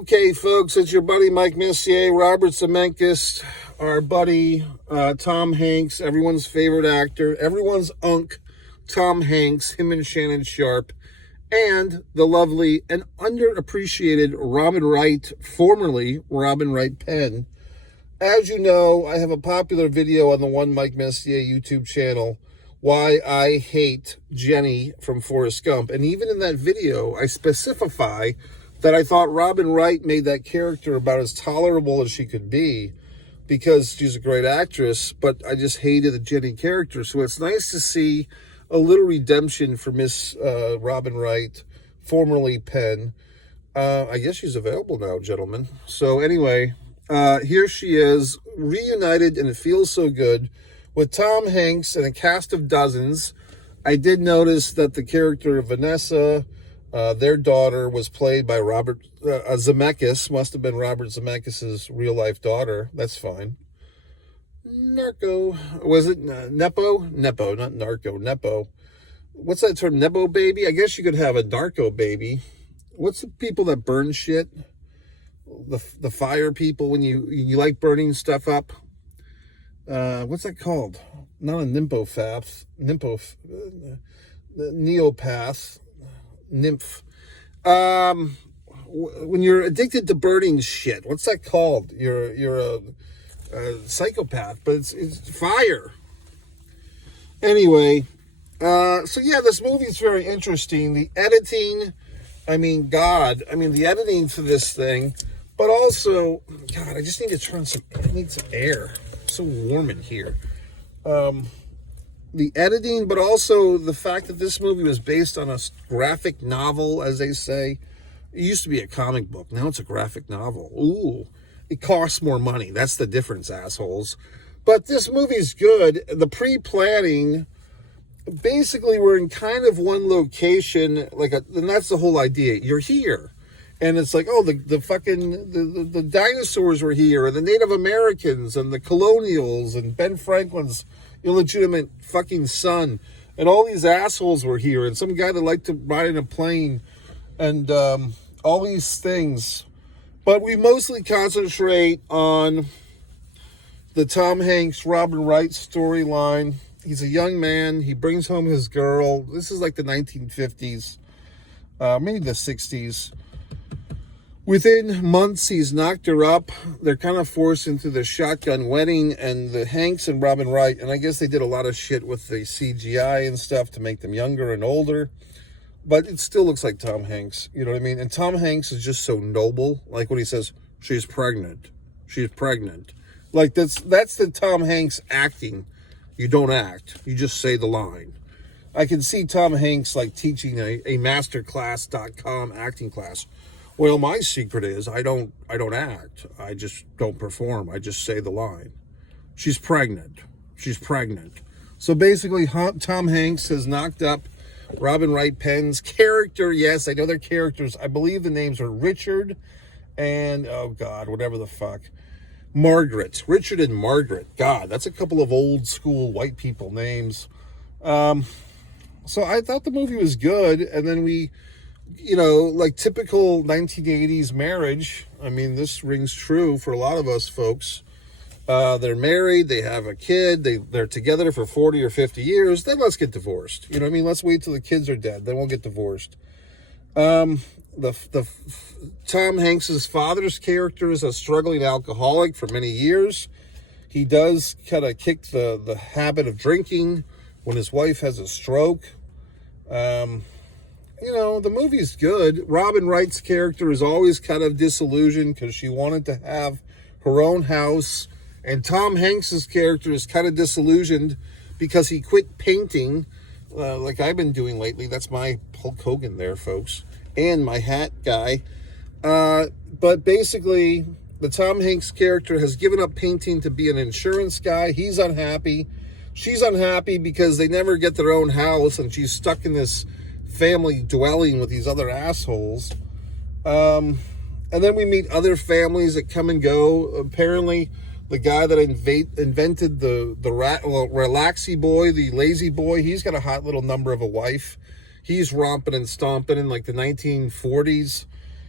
Okay, folks, it's your buddy Mike Messier, Robert Zemeckis, our buddy Tom Hanks, everyone's favorite actor, everyone's unk, Tom Hanks, him and Shannon Sharp, and the lovely and underappreciated Robin Wright, formerly Robin Wright Penn. As you know, I have a popular video on the One Mike Messier YouTube channel, Why I Hate Jenny from Forrest Gump. And even in that video, I specify that I thought Robin Wright made that character about as tolerable as she could be because she's a great actress, but I just hated the Jenny character. So it's nice to see a little redemption for Miss Robin Wright, formerly Penn. I guess she's available now, gentlemen. So anyway, here she is, reunited, and it feels so good with Tom Hanks and a cast of dozens. I did notice that the character of Vanessa, their daughter, was played by Robert Zemeckis. Must have been Robert Zemeckis' real-life daughter. That's fine. Narco. Was it Nepo? Nepo, not narco. Nepo. What's that term? Nepo baby? I guess you could have a narco baby. What's the people that burn shit? The fire people, when you like burning stuff up. What's that called? Not a nymphopath. Neopath. Nymph. When you're addicted to burning shit, what's that called? You're a psychopath, but it's fire. Anyway, so yeah, this movie's very interesting. The editing, the editing for this thing, but also, God, I just need to need some air. It's so warm in here. The editing, but also the fact that this movie was based on a graphic novel, as they say. It used to be a comic book. Now it's a graphic novel. Ooh, it costs more money. That's the difference, assholes. But this movie's good. The pre-planning, basically we're in kind of one location, and that's the whole idea. You're here. And it's like, oh, the dinosaurs were here, and the Native Americans, and the colonials, and Ben Franklin's illegitimate fucking son, and all these assholes were here, and some guy that liked to ride in a plane, and all these things. But we mostly concentrate on the Tom Hanks, Robin Wright storyline. He's a young man. He brings home his girl. This is like the 1950s, maybe the 60s. Within months, he's knocked her up. They're kind of forced into the shotgun wedding, and the Hanks and Robin Wright, and I guess they did a lot of shit with the CGI and stuff to make them younger and older, but it still looks like Tom Hanks, you know what I mean? And Tom Hanks is just so noble, like when he says, she's pregnant. Like, that's the Tom Hanks acting. You don't act. You just say the line. I can see Tom Hanks, like, teaching a masterclass.com acting class. Well, my secret is I don't act. I just don't perform. I just say the line. She's pregnant. So basically, Tom Hanks has knocked up Robin Wright Penn's character. Yes, I know their characters. I believe the names are Richard and, oh God, whatever the fuck. Margaret. Richard and Margaret. God, that's a couple of old school white people names. So I thought the movie was good. And then we, like typical 1980s marriage, this rings true for a lot of us folks. They're married, they have a kid, they're together for 40 or 50 years, then let's get divorced. You know what I mean? Let's wait till the kids are dead, then we'll get divorced. The Tom Hanks's father's character is a struggling alcoholic for many years. He does kind of kick the habit of drinking when his wife has a stroke. The movie's good. Robin Wright's character is always kind of disillusioned because she wanted to have her own house. And Tom Hanks's character is kind of disillusioned because he quit painting, like I've been doing lately. That's my Hulk Hogan there, folks. And my hat guy. But basically, the Tom Hanks character has given up painting to be an insurance guy. He's unhappy. She's unhappy because they never get their own house, and she's stuck in this family dwelling with these other assholes. And then we meet other families that come and go. Apparently, the guy that invented the relaxy boy, the lazy boy, he's got a hot little number of a wife. He's romping and stomping in like the 1940s.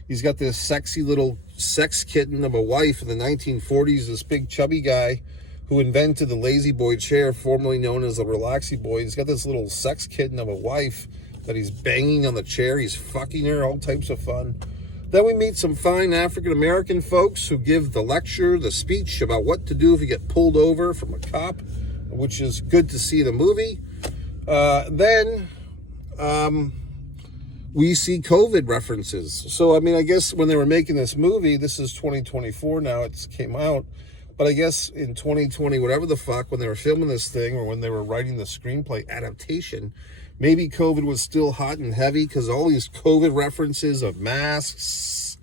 He's got this sexy little sex kitten of a wife in the 1940s, this big chubby guy who invented the Lazy Boy chair, formerly known as the Relaxy Boy. He's got this little sex kitten of a wife that he's banging on the chair. He's fucking her, all types of fun. Then we meet some fine African-American folks who give the lecture, the speech about what to do if you get pulled over from a cop, which is good to see in a movie. Then we see COVID references. So, I mean, I guess when they were making this movie, this is 2024 now, it came out. But I guess in 2020, whatever the fuck, when they were filming this thing or when they were writing the screenplay adaptation, maybe COVID was still hot and heavy because all these COVID references of masks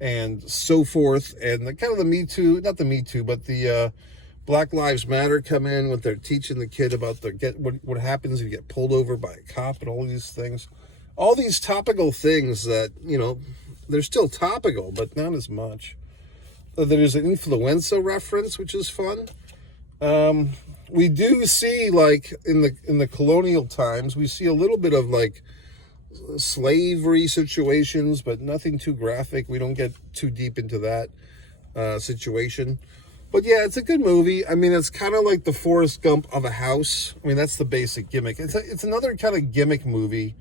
and so forth, and the kind of the Me Too, not the Me Too, but the Black Lives Matter come in when they're teaching the kid about what happens if you get pulled over by a cop and all these things. All these topical things that, you know, they're still topical, but not as much. There's an influenza reference, which is fun. We do see, like, in the colonial times, we see a little bit of, like, slavery situations, but nothing too graphic. We don't get too deep into that situation. But, yeah, it's a good movie. I mean, it's kind of like the Forrest Gump of a house. I mean, that's the basic gimmick. It's another kind of gimmick movie.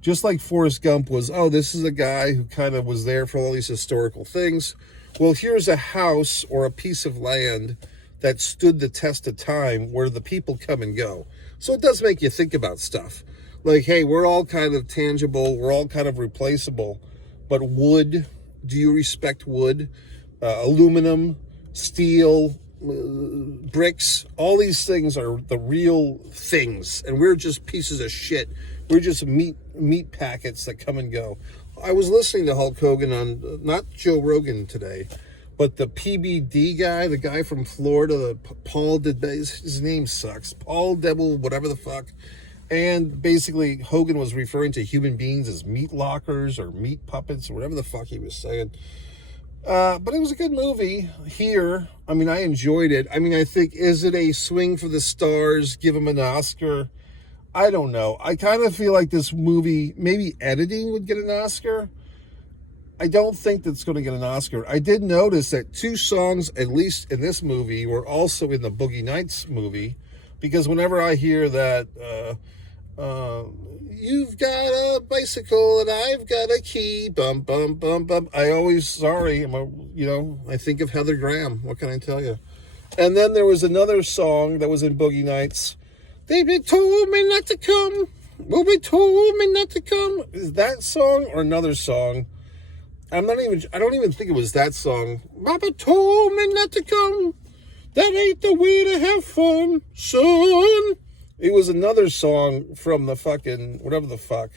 Just like Forrest Gump was, oh, this is a guy who kind of was there for all these historical things. Well, here's a house or a piece of land that stood the test of time where the people come and go. So it does make you think about stuff. Like, hey, we're all kind of tangible. We're all kind of replaceable. But wood, do you respect wood? Aluminum, steel, bricks, all these things are the real things. And we're just pieces of shit. We're just meat packets that come and go. I was listening to Hulk Hogan on, not Joe Rogan today, but the PBD guy, the guy from Florida, the Paul, his name sucks, Paul Devil, whatever the fuck. And basically, Hogan was referring to human beings as meat lockers or meat puppets or whatever the fuck he was saying. But it was a good movie here. I mean, I enjoyed it. I mean, I think, is it a swing for the stars? Give him an Oscar? I don't know. I kind of feel like this movie, maybe editing would get an Oscar. I don't think that's going to get an Oscar. I did notice that 2 songs, at least in this movie, were also in the Boogie Nights movie. Because whenever I hear that, you've got a bicycle and I've got a key, bum, bum, bum, bum, I always, I think of Heather Graham. What can I tell you? And then there was another song that was in Boogie Nights. They told me not to come. Well, they told me not to come. Is that song or another song? I don't even think it was that song. Papa told me not to come. That ain't the way to have fun, son. It was another song from the fucking, whatever the fuck,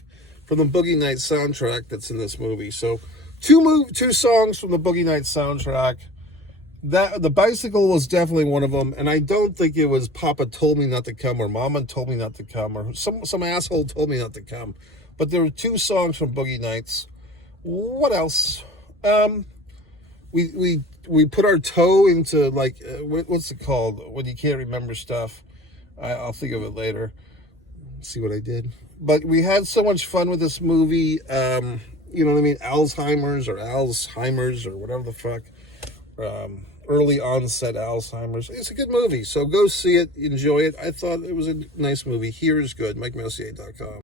from the Boogie Nights soundtrack that's in this movie. So, 2 songs from the Boogie Nights soundtrack. That the bicycle was definitely one of them, and I don't think it was Papa told me not to come or Mama told me not to come or some asshole told me not to come. But there were 2 songs from Boogie Nights. What else? We put our toe into, like, what's it called when you can't remember stuff? I'll think of it later. See what I did. But we had so much fun with this movie. You know what I mean? Alzheimer's or whatever the fuck. Early onset Alzheimer's. It's a good movie, so go see it, enjoy it. I thought it was a nice movie. Here is good, MikeMessier.com.